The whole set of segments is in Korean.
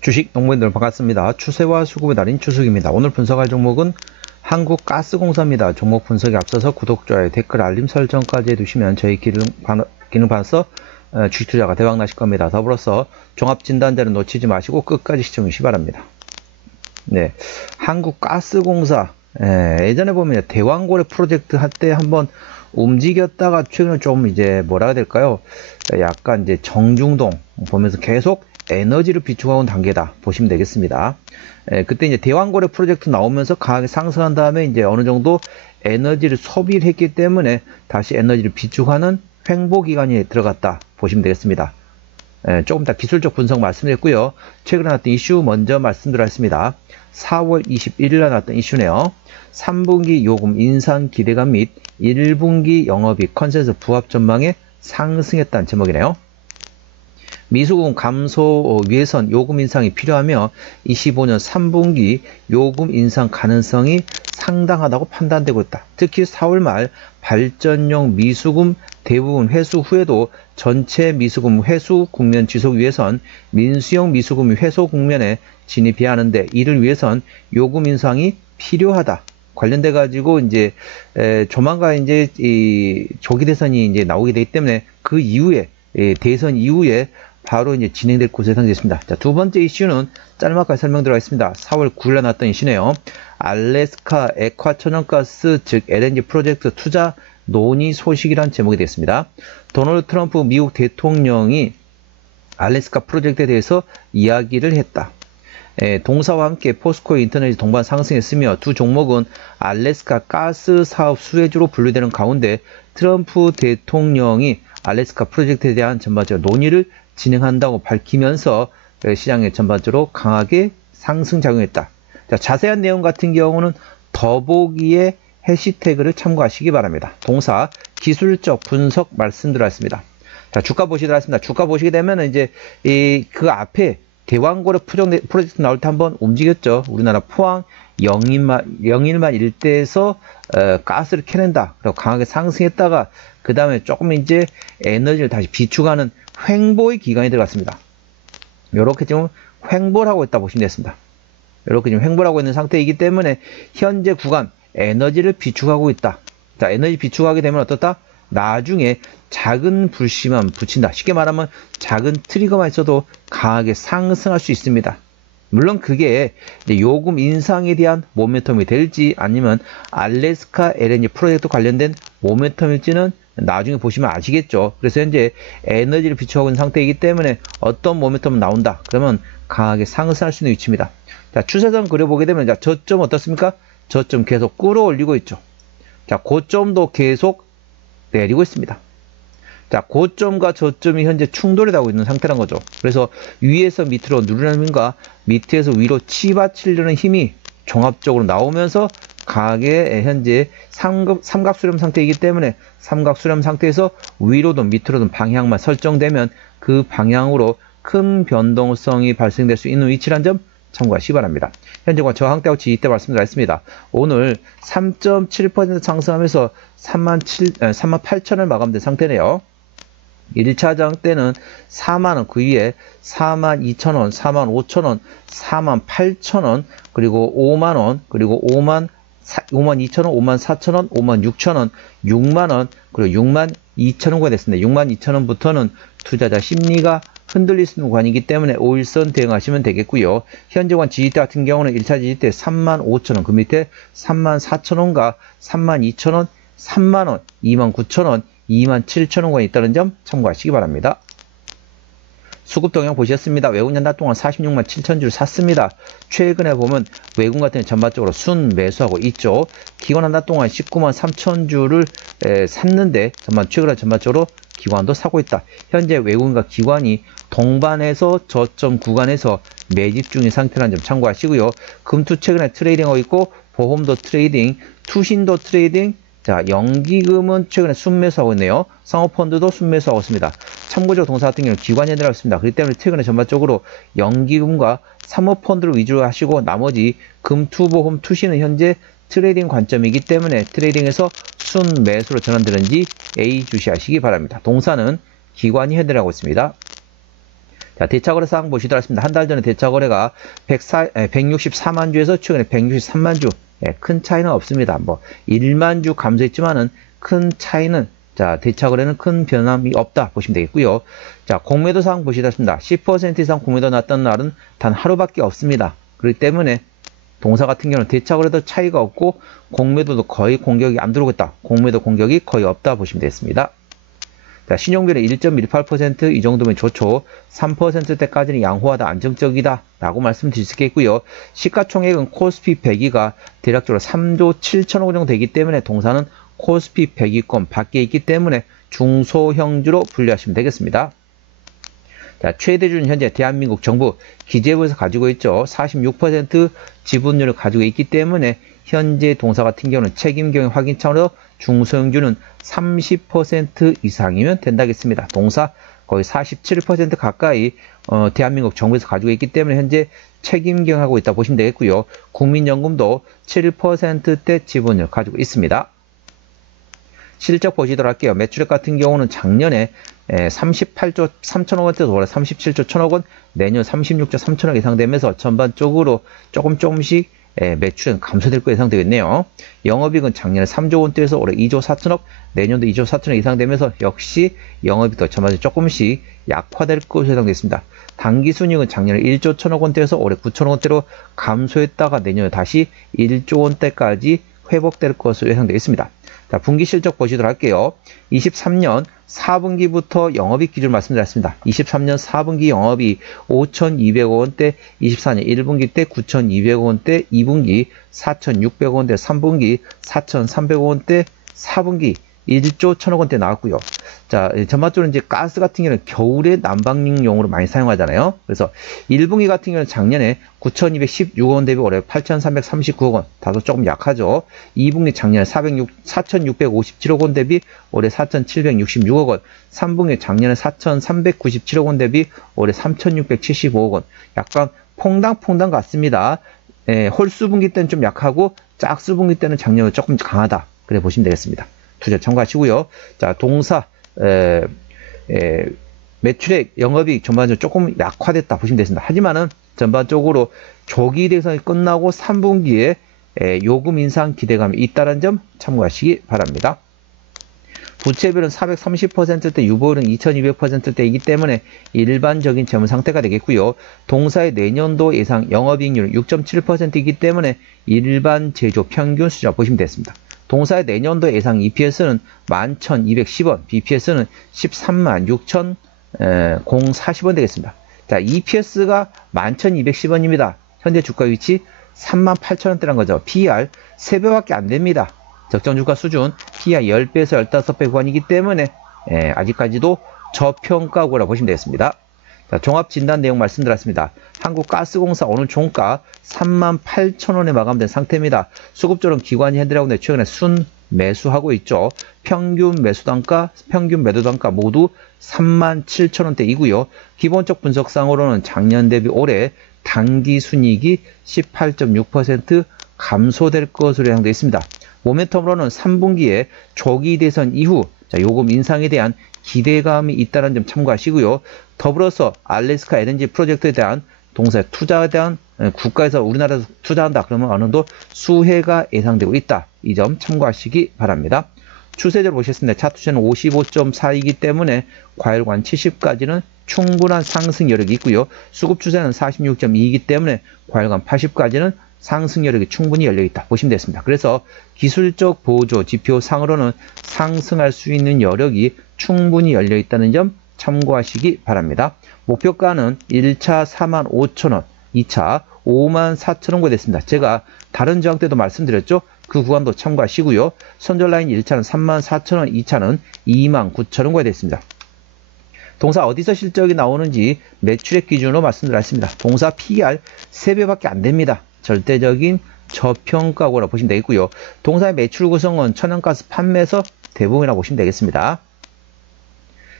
주식 농부인들 반갑습니다. 추세와 수급의 달인 추석입니다. 오늘 분석할 종목은 한국가스공사입니다. 종목 분석에 앞서서 구독, 좋아요, 댓글, 알림 설정까지 해두시면 저희 기능 받아서 주식 투자가 대박 나실 겁니다. 더불어서 종합진단대를 놓치지 마시고 끝까지 시청해 주시기 바랍니다. 네, 한국가스공사 예전에 보면 대왕고래 프로젝트 할 때 한번 움직였다가 최근에 좀 이제 뭐라 해야 될까요? 약간 이제 정중동 보면서 계속 에너지를 비축하고 있는 단계다 보시면 되겠습니다. 그때 이제 대왕고래 프로젝트 나오면서 강하게 상승한 다음에 이제 어느 정도 에너지를 소비를 했기 때문에 다시 에너지를 비축하는 횡보 기간이 들어갔다 보시면 되겠습니다. 조금 더 기술적 분석 말씀드렸고요. 최근에 나왔던 이슈 먼저 말씀드렸습니다. 4월 21일 날 나왔던 이슈네요. 3분기 요금 인상 기대감 및 1분기 영업이익 컨센서스 부합 전망에 상승했다는 제목이네요. 미수금 감소 위해선 요금 인상이 필요하며 25년 3분기 요금 인상 가능성이 상당하다고 판단되고 있다. 특히 4월 말 발전용 미수금 대부분 회수 후에도 전체 미수금 회수 국면 지속 위해선 민수용 미수금 회수 국면에 진입해야 하는데 이를 위해선 요금 인상이 필요하다. 관련돼 가지고 이제 조만간 이제 이 조기 대선이 이제 나오게 되기 때문에 그 이후에 대선 이후에 바로 이제 진행될 곳에 예상됐습니다. 자, 두 번째 이슈는 짤막하게 설명드리겠습니다. 4월 9일에 나왔던 이슈네요. 알래스카 액화천연가스 즉 LNG 프로젝트 투자 논의 소식이란 제목이 되겠습니다. 도널드 트럼프 미국 대통령이 알래스카 프로젝트에 대해서 이야기를 했다. 동사와 함께 포스코의 인터넷이 동반 상승했으며 두 종목은 알래스카 가스 사업 수혜주로 분류되는 가운데 트럼프 대통령이 알래스카 프로젝트에 대한 전반적인 논의를 진행한다고 밝히면서 시장에 전반적으로 강하게 상승작용했다. 자, 자세한 내용 같은 경우는 더보기에 해시태그를 참고하시기 바랍니다. 동사 기술적 분석 말씀드렸습니다. 자, 주가 보시도록 하겠습니다. 주가 보시게 되면 이제 그 앞에 대왕고래 프로젝트 나올 때 한번 움직였죠. 우리나라 포항 영일만 일대에서 가스를 캐낸다. 그리고 강하게 상승했다가 그 다음에 조금 이제 에너지를 다시 비축하는 횡보의 기간이 들어갔습니다. 이렇게 지금 횡보를 하고 있다 보시면 되겠습니다. 이렇게 지금 횡보를 하고 있는 상태이기 때문에 현재 구간 에너지를 비축하고 있다. 자, 에너지 비축하게 되면 어떻다? 나중에 작은 불씨만 붙인다. 쉽게 말하면 작은 트리거만 있어도 강하게 상승할 수 있습니다. 물론 그게 이제 요금 인상에 대한 모멘텀이 될지 아니면 알래스카 LNG 프로젝트 관련된 모멘텀일지는 나중에 보시면 아시겠죠. 그래서 현재 에너지를 비축하고 있는 상태이기 때문에 어떤 모멘텀은 나온다. 그러면 강하게 상승할 수 있는 위치입니다. 자, 추세선 그려보게 되면 자, 저점 어떻습니까? 저점 계속 끌어올리고 있죠. 자, 고점도 계속 내리고 있습니다. 자, 고점과 저점이 현재 충돌이 나고 있는 상태란 거죠. 그래서 위에서 밑으로 누르는 힘과 밑에서 위로 치받치려는 힘이 종합적으로 나오면서 강하게 현재 삼각수렴 상태이기 때문에 삼각수렴 상태에서 위로든 밑으로든 방향만 설정되면 그 방향으로 큰 변동성이 발생될 수 있는 위치란 점 참고하시기 바랍니다. 현재과 저항대하고 지지대 말씀드렸습니다. 오늘 3.7% 상승하면서 38,000을 마감된 상태네요. 1차 저항 때는 4만원, 그 위에 42,000원, 45,000원, 48,000원, 그리고 5만원, 그리고 52,000원, 54,000원, 56,000원, 6만원, 그리고 62,000원가 됐습니다. 62,000원부터는 투자자 심리가 흔들릴 수 있는 구간이기 때문에 5일선 대응하시면 되겠고요. 현재관 지지대 같은 경우는 1차 지지대 35,000원, 그 밑에 34,000원과 32,000원, 3만원, 29,000원, 27,000원권이 있다는 점 참고하시기 바랍니다. 수급 동향 보셨습니다. 외국인 한 달 동안 46만 7천 주를 샀습니다. 최근에 보면 외국인 같은 경우 전반적으로 순 매수하고 있죠. 기관 한 달 동안 19만 3천 주를 샀는데 최근에 전반적으로 기관도 사고 있다. 현재 외국인과 기관이 동반해서 저점 구간에서 매집 중인 상태라는 점 참고하시고요. 금투 최근에 트레이딩하고 있고 보험도 트레이딩, 투신도 트레이딩, 자, 연기금은 최근에 순매수하고 있네요. 상호펀드도 순매수하고 있습니다. 참고적 동사 같은 경우는 기관이 들어가 있습니다. 그렇기 때문에 최근에 전반적으로 연기금과 사모펀드를 위주로 하시고 나머지 금, 투, 보험, 투시는 현재 트레이딩 관점이기 때문에 트레이딩에서 순매수로 전환되는지 A 주시하시기 바랍니다. 동사는 기관이 해결하고 있습니다. 자, 대차거래 사항 보시도록 하겠습니다. 한 달 전에 대차거래가 164만 주에서 최근에 163만 주. 큰 차이는 없습니다. 뭐 1만 주 감소했지만은 큰 차이는, 자, 대차거래는 큰 변함이 없다 보시면 되겠고요. 자, 공매도 사항 보시도록 하겠습니다. 10% 이상 공매도 났던 날은 단 하루밖에 없습니다. 그렇기 때문에 동사 같은 경우는 대차거래도 차이가 없고 공매도도 거의 공격이 안 들어오겠다. 공매도 공격이 거의 없다 보시면 되겠습니다. 자, 신용비율은 1.18%, 이 정도면 좋죠. 3%대까지는 양호하다, 안정적이다 라고 말씀드릴 수 있겠고요. 시가총액은 코스피 100위가 대략적으로 3조 7천억 원 정도 되기 때문에 동사는 코스피 100위권 밖에 있기 때문에 중소형주로 분류하시면 되겠습니다. 자, 최대주는 현재 대한민국 정부 기재부에서 가지고 있죠. 46% 지분율을 가지고 있기 때문에 현재 동사 같은 경우는 책임경영 확인 차원으로 중소형주는 30% 이상이면 된다겠습니다. 동사 거의 47% 가까이 대한민국 정부에서 가지고 있기 때문에 현재 책임경영하고 있다 보시면 되겠고요. 국민연금도 7%대 지분을 가지고 있습니다. 실적 보시도록 할게요. 매출액 같은 경우는 작년에 38조 3천억 원대에서 올해 37조 1천억 원, 내년 36조 3천억 예상되면서 전반적으로 조금씩 매출은 감소될 거 예상되겠네요. 영업이익은 작년에 3조 원대에서 올해 2조 4천억, 내년도 2조 4천억 예상되면서 역시 영업이익도 전반적으로 조금씩 약화될 것으로 예상됐습니다. 당기순이익은 작년에 1조 1천억 원대에서 올해 9천억 원대로 감소했다가 내년에 다시 1조 원대까지 회복될 것으로 예상되어 있습니다. 자, 분기 실적 보시도록 할게요. 23년 4분기부터 영업이익 기준 말씀드렸습니다. 23년 4분기 영업이 5,200억 원대, 24년 1분기 때 9,200억 원대, 2분기 4,600억 원대, 3분기 4,300억 원대, 4분기 1조 1천억 원대 나왔고요. 자, 전반적으로 이제 가스 같은 경우는 겨울에 난방용으로 많이 사용하잖아요. 그래서 1분기 같은 경우는 작년에 9,216억 원 대비 올해 8,339억 원, 다소 조금 약하죠. 2분기 작년에 4,657억 원 대비 올해 4,766억 원, 3분기 작년에 4,397억 원 대비 올해 3,675억 원, 약간 퐁당퐁당 같습니다. 홀수분기 때는 좀 약하고 짝수분기 때는 작년에 조금 강하다. 그래 보시면 되겠습니다. 투자 참고하시고요. 자, 동사 매출액, 영업이익 전반적으로 조금 약화됐다 보시면 되겠습니다. 하지만은 전반적으로 조기 대선이 끝나고 3분기에 요금 인상 기대감이 있다는 점 참고하시기 바랍니다. 부채비율은 430%대, 유보율은 2200%대이기 때문에 일반적인 재무 상태가 되겠고요. 동사의 내년도 예상 영업이익률은 6.7%이기 때문에 일반 제조 평균 수준으로 보시면 되겠습니다. 동사의 내년도 예상 EPS는 11,210원, BPS는 136,040원 되겠습니다. 자, EPS가 11,210원입니다. 현재 주가 위치 38,000원대란 거죠. PER 3배밖에 안 됩니다. 적정 주가 수준 PER 10배에서 15배 구간이기 때문에 아직까지도 저평가고라 보시면 되겠습니다. 자, 종합 진단 내용 말씀드렸습니다. 한국가스공사 오늘 종가 38,000원에 마감된 상태입니다. 수급조는 기관이 핸들하고 최근에 순 매수하고 있죠. 평균 매수 단가, 평균 매도 단가 모두 37,000원대이고요. 기본적 분석상으로는 작년 대비 올해 단기 순이익이 18.6% 감소될 것으로 예상되어 있습니다. 모멘텀으로는 3분기에 조기 대선 이후 요금 인상에 대한 기대감이 있다는 점 참고하시고요. 더불어서 알래스카 LNG 프로젝트에 대한 동사의 투자에 대한 국가에서 우리나라에서 투자한다 그러면 어느 정도 수혜가 예상되고 있다. 이 점 참고하시기 바랍니다. 추세적으로 보셨습니다. 차트 추세는 55.4이기 때문에 과열관 70까지는 충분한 상승 여력이 있고요. 수급 추세는 46.2이기 때문에 과열관 80까지는 상승 여력이 충분히 열려있다 보시면 되겠습니다. 그래서 기술적 보조 지표 상으로는 상승할 수 있는 여력이 충분히 열려있다는 점 참고하시기 바랍니다. 목표가는 1차 45,000원, 2차 54,000원가 됐습니다. 제가 다른 저항 때도 말씀드렸죠. 그 구간도 참고하시고요. 손절라인 1차는 34,000원, 2차는 29,000원가 됐습니다. 동사 어디서 실적이 나오는지 매출액 기준으로 말씀드렸습니다. 동사 PER 3배밖에 안 됩니다. 절대적인 저평가고라 보시면 되겠고요. 동사의 매출 구성은 천연가스 판매에서 대부분이라고 보시면 되겠습니다.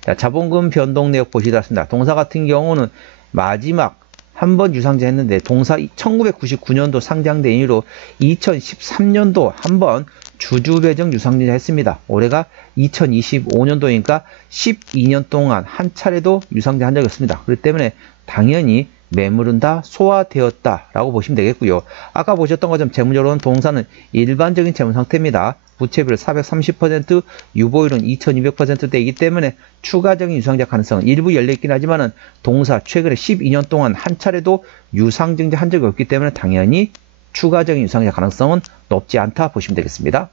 자, 자본금 변동 내역 보시도록 하겠습니다. 동사 같은 경우는 마지막 한 번 유상증 했는데 동사 1999년도 상장된 이후로 2013년도 한 번 주주배정 유상증 했습니다. 올해가 2025년도니까 12년 동안 한 차례도 유상증 한 적이 없습니다. 그렇기 때문에 당연히 매물은 다 소화되었다라고 보시면 되겠고요. 아까 보셨던 것처럼 재무적으로는 동사는 일반적인 재무 상태입니다. 부채비율 430%, 유보율은 2200%대이기 때문에 추가적인 유상증자 가능성은 일부 열려있긴 하지만은 동사 최근에 12년 동안 한 차례도 유상증자 한 적이 없기 때문에 당연히 추가적인 유상증자 가능성은 높지 않다 보시면 되겠습니다.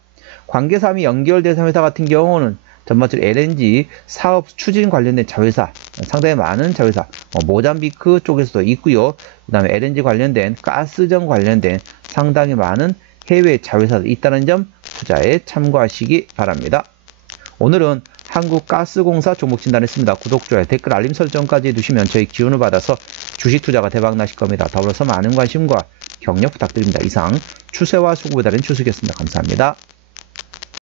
관계사항이 연결된 회사 같은 경우는 전반적으로 LNG 사업 추진 관련된 자회사, 상당히 많은 자회사, 모잠비크 쪽에서도 있고요. 그 다음에 LNG 관련된 가스전 관련된 상당히 많은 해외 자회사도 있다는 점 투자에 참고하시기 바랍니다. 오늘은 한국가스공사 종목 진단했습니다. 구독, 좋아요, 댓글, 알림 설정까지 해두시면 저희 기운을 받아서 주식 투자가 대박 나실 겁니다. 더불어서 많은 관심과 격려 부탁드립니다. 이상 추세와 수급에 따른 추석이었습니다. 감사합니다.